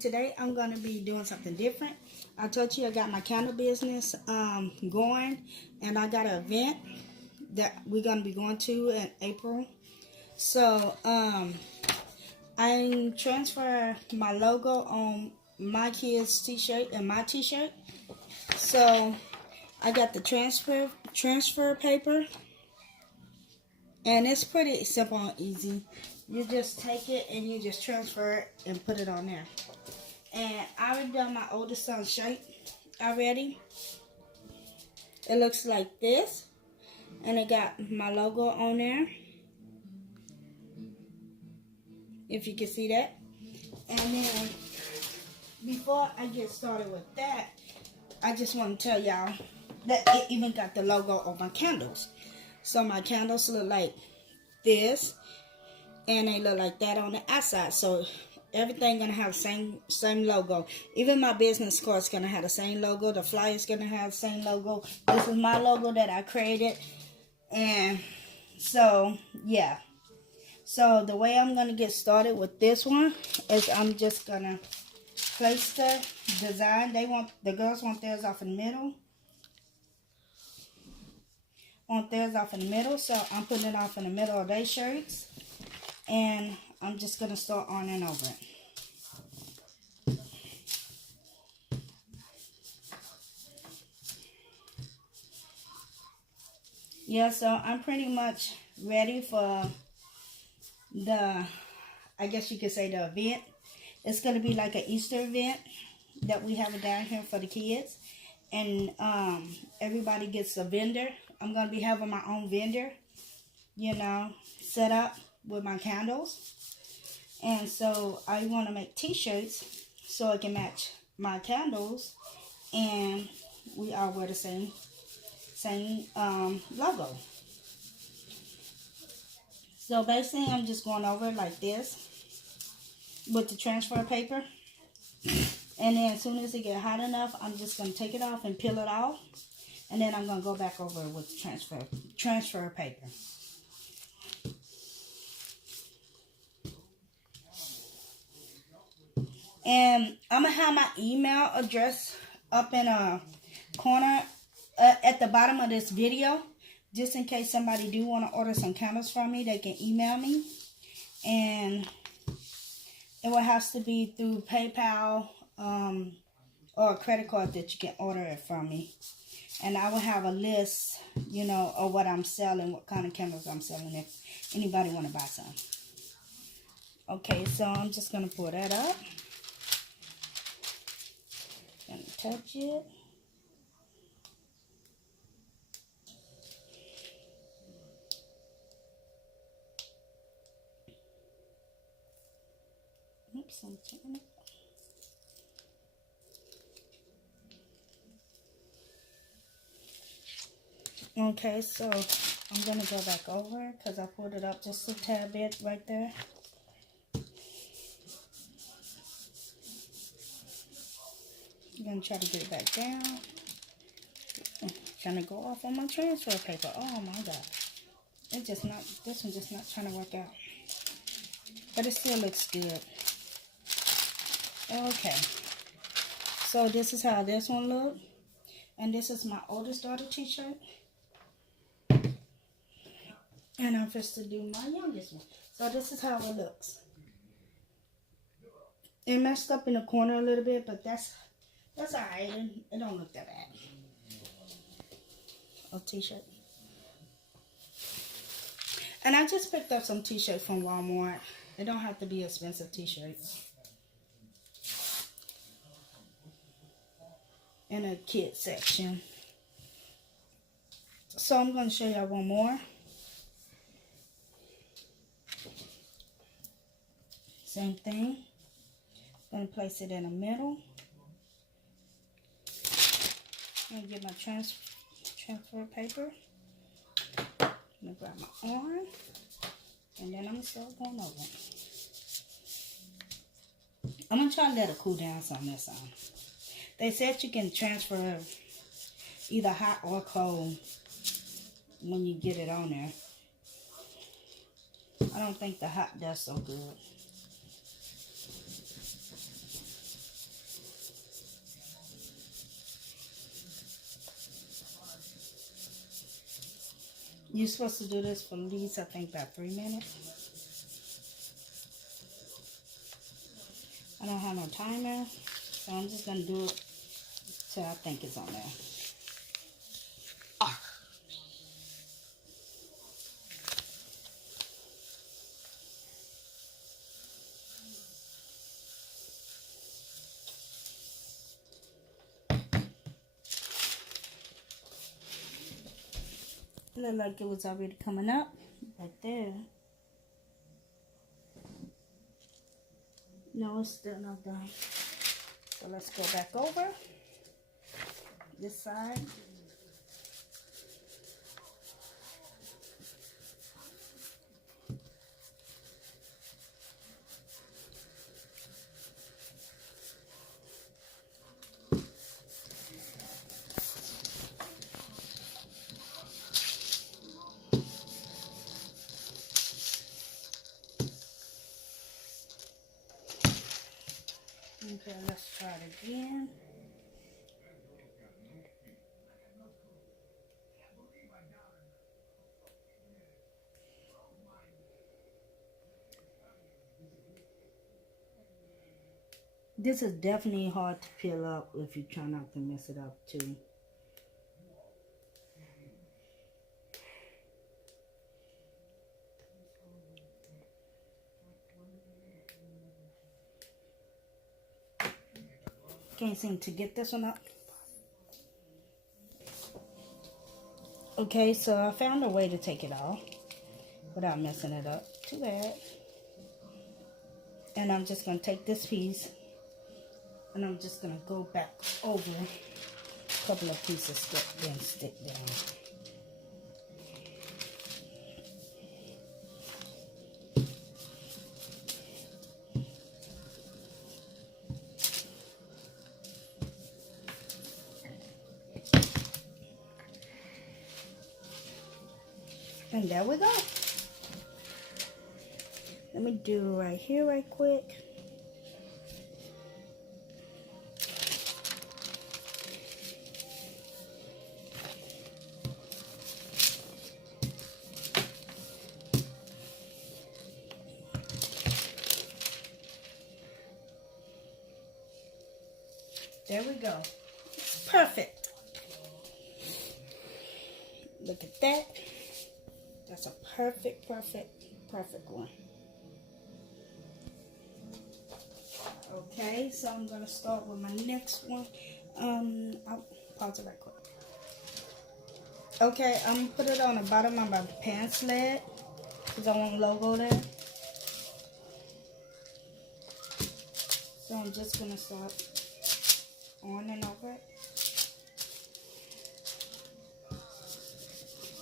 today I'm going to be doing something different. I told you I got my candle business going, and I got an event that we're going to be going to in April. So I transfer my logo on my kids' t-shirt and my t-shirt. So I got the transfer paper, and it's pretty simple and easy. You just take it and you just transfer it and put it on there. And I already done my oldest son's shirt already. It looks like this, and it got my logo on there, if you can see that. And then before I get started with that, I just want to tell y'all that it even got the logo on my candles. So my candles look like this, and they look like that on the outside. So everything gonna have the same logo. Even my business card's gonna have the same logo. The flyer's gonna have the same logo. This is my logo that I created. And so yeah. So the way I'm gonna get started with this one is I'm just gonna place the design. The girls want theirs off in the middle. So I'm putting it off in the middle of their shirts, and I'm just gonna start on and over it. Yeah, so I'm pretty much ready for I guess you could say the event. It's gonna be like an Easter event that we have down here for the kids, and everybody gets a vendor. I'm gonna be having my own vendor, set up with my candles. And so I want to make t-shirts so it can match my candles, and we all wear the same logo. So basically I'm just going over it like this with the transfer paper, and then as soon as it get hot enough, I'm just going to take it off and peel it off, and then I'm going to go back over it with the transfer paper. And I'm going to have my email address up in a corner at the bottom of this video. Just in case somebody do want to order some candles from me, they can email me. And it will have to be through PayPal or a credit card that you can order it from me. And I will have a list, of what I'm selling, what kind of candles I'm selling, if anybody want to buy some. Okay, so I'm just going to pull that up. Gonna touch it. Oops, I'm turning it. Okay, so I'm gonna go back over because I pulled it up just a tad bit right there. I'm gonna try to get it back down. Trying to go off on my transfer paper. Oh my god. This one's just not trying to work out. But it still looks good. Okay. So this is how this one looks. And this is my oldest daughter t-shirt. And I'm just to do my youngest one. So this is how it looks. It messed up in the corner a little bit, but that's alright. It don't look that bad. A t-shirt. And I just picked up some t-shirts from Walmart. It don't have to be expensive t-shirts. In a kid section. So I'm going to show y'all one more. Same thing. I'm going to place it in the middle. I'm going to get my transfer paper. I'm going to grab my arm. And then I'm going to start going over it. I'm going to try to let it cool down some this time. They said you can transfer either hot or cold when you get it on there. I don't think the hot does so good. You're supposed to do this for at least, I think, about 3 minutes. I don't have no timer, so I'm just going to do it till I think it's on there. It looked like it was already coming up right there. No, it's still not done. So let's go back over this side. Okay, let's try it again. This is definitely hard to peel up if you try not to mess it up too. Can't seem to get this one up. Okay, so I found a way to take it off without messing it up. Too bad. And I'm just going to take this piece and I'm just going to go back over a couple of pieces that then stick down. And there we go. Let me do right here right quick. There we go. Perfect. Look at that. That's a perfect one. Okay, so I'm gonna start with my next one. I'll pause it right quick. Okay, I'm gonna put it on the bottom of my pants leg because I want a logo there. So I'm just gonna start on and over it.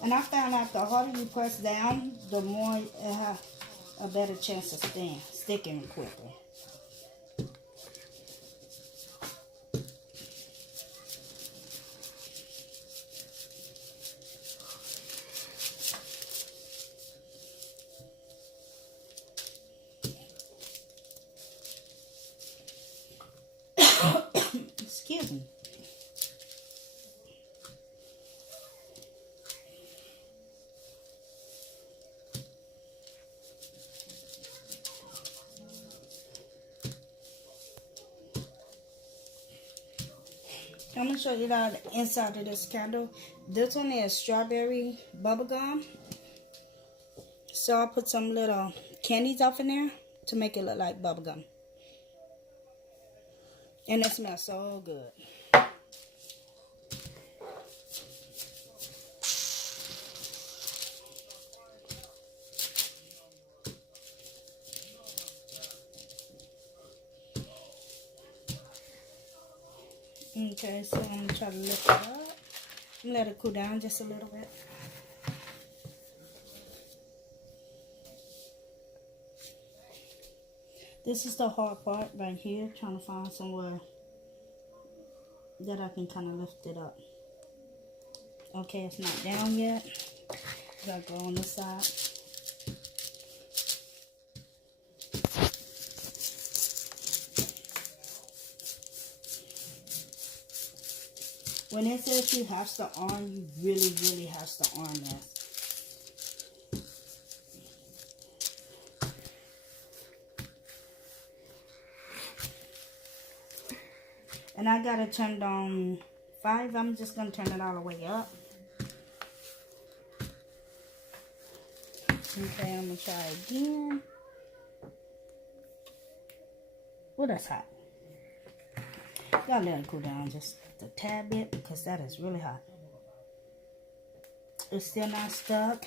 And I found out the harder you press down, the more it has a better chance of sticking quicker. Excuse me. I'm going to show you the inside of this candle. This one is strawberry bubblegum. So I put some little candies off in there to make it look like bubblegum. And it smells so good. Okay, so I'm going to try to lift it up and let it cool down just a little bit. This is the hard part right here, trying to find somewhere that I can kind of lift it up. Okay, it's not down yet. Gotta go on this side. When it says you have to arm, you really have to arm this. And I got it turned on 5. I'm just going to turn it all the way up. Okay, I'm going to try again. Well, that's hot. Gotta let it cool down just a tad bit because that is really hot. It's still not stuck.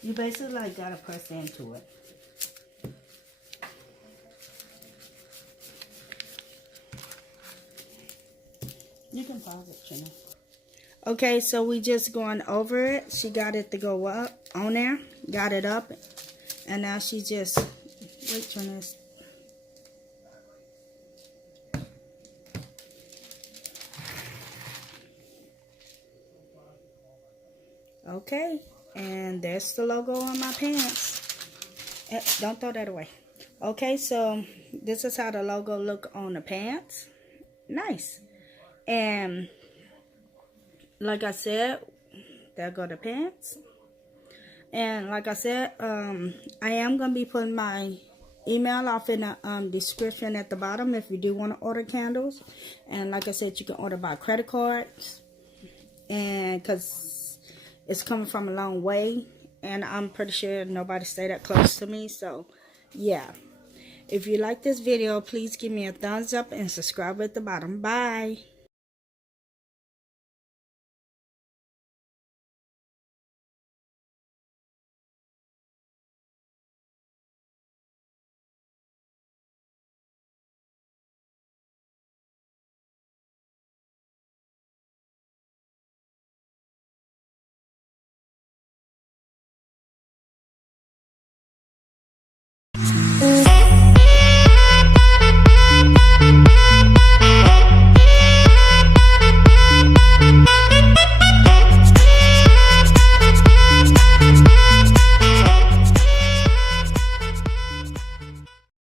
You basically like gotta press into it. You can pause it, you know. Okay, so we just going over it. She got it to go up on there. Got it up. And now she just, wait, turn this. Okay, and there's the logo on my pants. Don't throw that away. Okay, so this is how the logo look on the pants. Nice. And like I said, there go the pants. And like I said, I am going to be putting my email off in the description at the bottom if you do want to order candles. And like I said, you can order by credit cards. And because it's coming from a long way. And I'm pretty sure nobody stay that close to me. So, yeah. If you like this video, please give me a thumbs up and subscribe at the bottom. Bye.